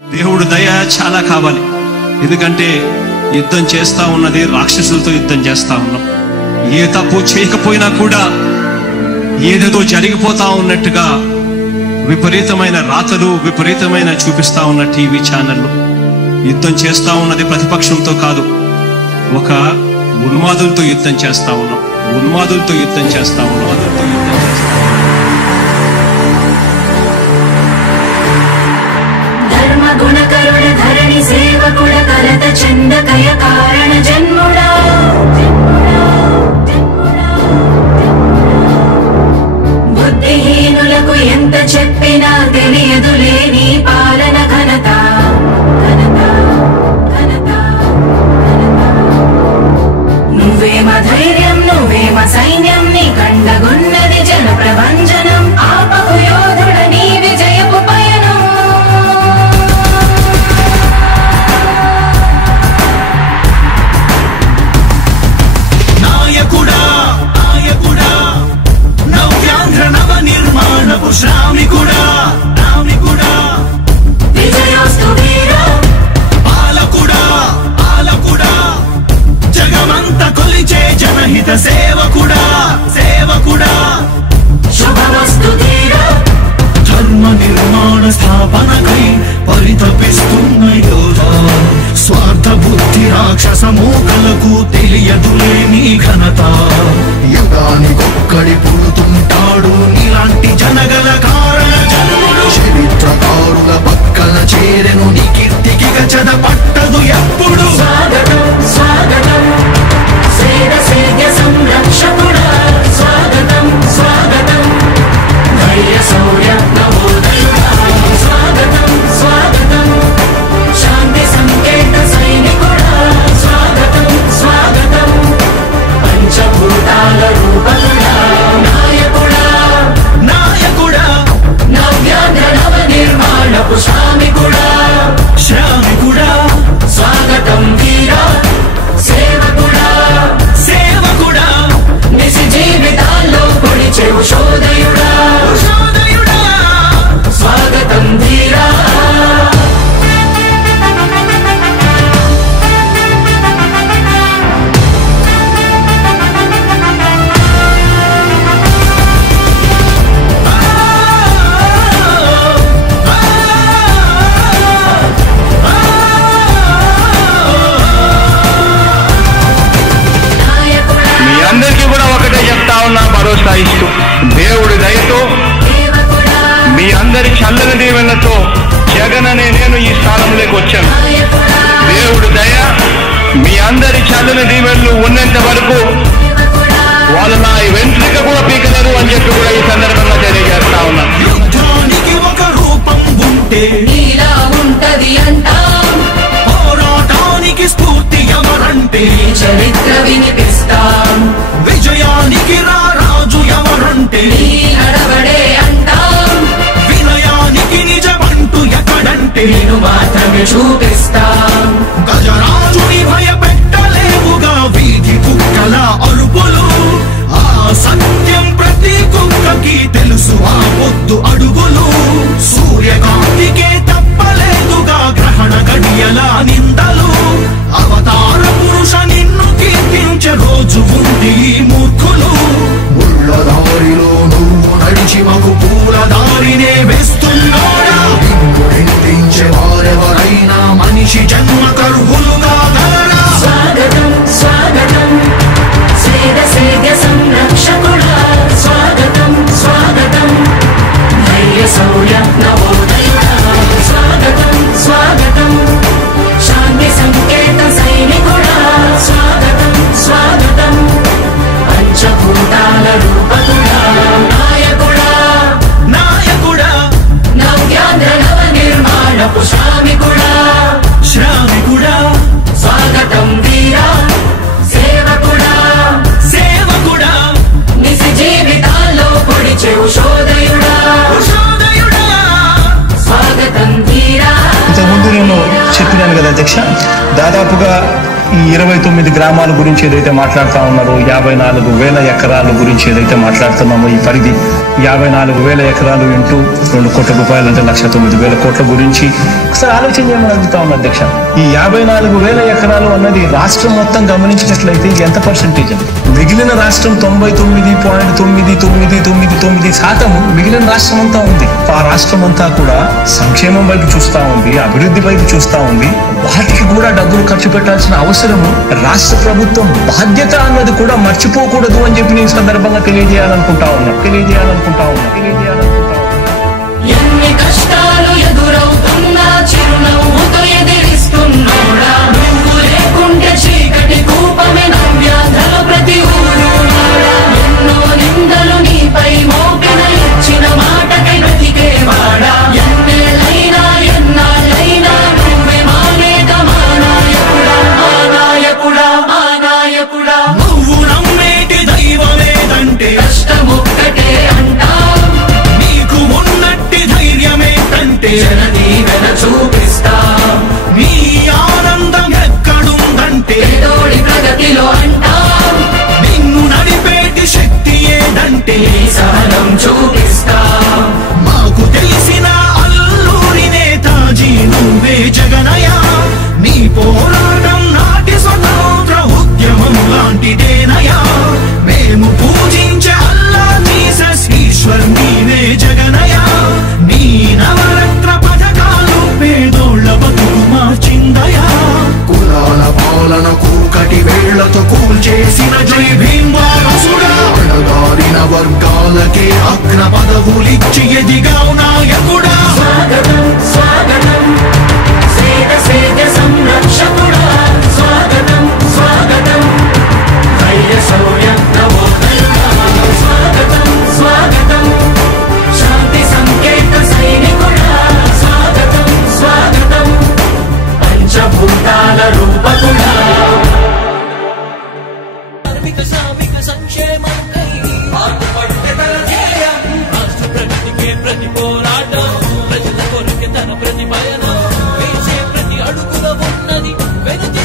దేవుడు దయ చాలా కావాలి. ఎందుకంటే యుద్ధం చేస్తా ఉన్నది రాక్షసులతో యుద్ధం చేస్తా ఉన్నాం. ఏ తప్పు చేయకపోయినా కూడా ఏదేదో జరిగిపోతా ఉన్నట్టుగా విపరీతమైన రాతలు విపరీతమైన చూపిస్తా ఉన్న టీవీ ఛానళ్ళు. యుద్ధం చేస్తా ఉన్నది ప్రతిపక్షంతో కాదు, ఒక ఉన్మాదులతో యుద్ధం చేస్తా ఉన్నాం. ఉన్మాదులతో యుద్ధం చేస్తా ఉన్నాం. గుణకరుడ ధరణి సేవకుడ కలత చందకయ కారణ జన్ముడా బుద్ధిహీనులకు ఎంత చెప్పినా తెలియదులే నీ పాలన ఘనత. నువ్వేమ ధైర్యం నువ్వేమ సైన్యం నీ కండగున్నది జన ప్రభంజనం. ఆపకు యోధుడ నీ విజయపు పయనం. శ్రామికుడా రామికుడా విజయోస్తు వీరా పాలకుడా పాలకుడా జగమంత కొలిచే జనహిత సేవకుడా సేవకుడా శుభమస్తు ధీరా ధర్మ నిర్మాణ స్థాపనకై పరితపిస్తున్న యోధా. స్వార్థ బుద్ధి రాక్షస మోకలకు తెలియదులే నీ ఘనత. యుగానికొక్కడి పుడుతుంటాడు నీలాంటి జనగల కారణ జన్ముడు. చరిత్రకారుల పక్కన చేరెను నీ కీర్తికి గచద పట్టదు ఎప్పుడు. స్వాగతం స్వాగతం సేద సేద్య సంరక్షకుడా. స్వాగతం స్వాగతం ధైర్య శౌర్య నవోదయుడా. స్వాగతం స్వాగతం శాంతి సంకేత సైనికుడా. స్వాగతం స్వాగతం పంచభూతాల రూపకుడా. నాయకుడా నాయకుడా నవ్యాంధ్ర నవ నిర్మాణపు శ్రామికుడా. శ్రామికుడా స్వాగతం వీరా సేవకుడా. సేవకుడా నిజ జీవితాల్లో పొడిచెవు శోధయుడా. శోధయుడా స్వాగతం వీరా నాయకుడా మీ అందరికీ కూడా ఒకటే చెప్తా ఉన్నా, భరోసా ఇస్తూ దేవుడి దయతో సేవకుడా. మీ అందరి చల్లని దీవెనలతో జగన్ అనే నేను ఈ స్థానంలోకి వచ్చాను. నాయకుడా దేవుడి దయ మీ అందరి చల్లని దీవెనలు ఉన్నంత వరకు సేవకుడా. వాళ్ళు నా వెంట్రుక కూడా పీకలేరు అని చెప్పి కూడా ఈ సందర్భంగా తెలియజేస్తా ఉన్నా. యుద్ధానికి ఒక రూపం ఉంటే నీలా ఉంటది అంటాం. పోరాటానికి స్ఫూర్తి ఎవరంటే నీ చరిత్ర వినిపిస్తాం. విజయానికి రారాజు ఎవరంటే నీ నడవడే అంటాం. వినయానికి నిజమంటూ ఎక్కడంటే నేను మాత్రమే చూపిస్తాం. గజరాజుని భయపెట్టలేవుగా వీధి కుక్కల అరుపులు. ఆ సత్యం ప్రతి కుక్కకి తెలుసు ఆ పొద్దు అడుగులు. సూర్యకాంతికే తప్పలేదుగా గ్రహణ గడియల నిందలు. అవతార పురుష నిన్ను కీర్తించే రోజు ఉంది ఈ మూర్ఖులు. ముళ్ళ దారిలో నువ్వు నడిచి మగు పూల దారినే వేస్తున్నాడా నిన్ను నిందించే వారెవరైనా మనిషి జన్మ కరువులుగా గలరా. స్వాగతం స్వాగతం సేద సేద్య సంరక్షకుడా. స్వాగతం స్వాగతం ధైర్య శౌర్య నవోదయుడా. స్వాగతం స్వాగతం శాంతి సంకేత సైనికుడా. స్వాగతం స్వాగతం పంచభూతాల రూపకుడా. నాయకుడా నాయకుడా నవ్యాంధ్ర నవ నిర్మాణపు శ్రామికుడా. శ్రామికుడా స్వాగతం వీరా సేవకుడా. సేవకుడా నిజ జీవితాల్లో పొడిచెవు శోధయుడా. శోధయుడా స్వాగతం వీరా ఇంతకుముందు నేను చెప్పినాను కదా అధ్యక్ష, దాదాపుగా ఈ 29 గ్రామాల గురించి ఏదైతే మాట్లాడుతా ఉన్నారో, 54,000 ఎకరాల గురించి ఏదైతే మాట్లాడుతున్నామో, ఈ పరిధి 54,000 ఎకరాలు ఇంటూ 2 కోట్ల రూపాయలు అంటే 1,09,000 కోట్ల గురించి ఒకసారి ఆలోచన చేయమని అడుగుతా ఉన్నా అధ్యక్ష. ఈ 54,000 ఎకరాలు అన్నది రాష్ట్రం మొత్తం గమనించినట్లయితే ఎంత పర్సెంటేజ్ అండి? మిగిలిన రాష్ట్రం 99.999% మిగిలిన రాష్ట్రం అంతా ఉంది. ఆ రాష్ట్రం అంతా కూడా సంక్షేమం వైపు చూస్తా ఉంది, అభివృద్ధి వైపు చూస్తా ఉంది. వాటికి కూడా డబ్బులు ఖర్చు పెట్టాల్సిన అవసరము రాష్ట్ర ప్రభుత్వం బాధ్యత అన్నది కూడా మర్చిపోకూడదు అని చెప్పి నేను సందర్భంగా తెలియజేయాలనుకుంటా ఉన్నా. ఎన్ని కష్టాలు ఎదురవుతున్నా చిరునవ్వుతో ఎదిరిస్తున్నోడా, నువ్వు లేకుంటే చీకటి కూపమే నవ్యాంధ్రలో ప్రతి ఊరునాడా. ఎన్నో నిందలు నీపై మోపిన ఇచ్చిన మాటకై బ్రతికేవాడా, ఎన్నేళ్ళైనా ఎన్నాళ్ళైనా నువ్వే మా నేత, మా నాయకుడా, మా నాయకుడా, మా నాయకుడా. నువ్వు నమ్మేటి దైవమేదంటే కష్టమొక్కటే అంటాం, నీకు ఉన్నట్టి ధైర్యమేదంటే జనదీవెన చూపిస్తాం. నీ ఆనందం ఎక్కడుందంటే పేదోడి ప్రగతిలో అంటాం, నిన్ను నడిపేటి శక్తి ఏదంటే నీ సహనం చూపిస్తాం. మాకు తెలిసిన అల్లూరి నేతాజీ నువ్వే జగనయ్య. నీ పోరాటం నాటి స్వతంత్ర ఉద్యమం లాంటిదేనయ్యా. మేము పూజించే అల్లా జీసస్ ఈశ్వర్ నీవే జగనయ్య. నీ నవరత్న పథకాలు పేదోళ్ళ బతుకు మార్చిందయా. కులాల పాలన కూకటి వేళ్లతో కూల్చేసిన జై భీమ్ వారసుడా, అణగారిన వర్గాలకే అగ్ర పదవులిచ్చి ఎదిగావు నాయకుడా. స్వాగతం స్వాగతం సేద సేద సంరక్షకుడా, స్వాగతం స్వాగతం ధైర్య శౌర్య నవోదయుడా. స్వాగతం స్వాగతం శాంతి సంకేత సైనికుడా, స్వాగతం స్వాగతం పంచభూతాల రూపకుడా. కార్మిక శ్రామిక సంక్షేమంకై పాటుపడుటెదల ధ్యేయం. రాష్ట్ర ప్రగతికే ప్రతి పోరాటం, ప్రజల కొరకే తన ప్రతి పయనం. వేసే ప్రతి అడుగులో ఉన్నది వెనుతి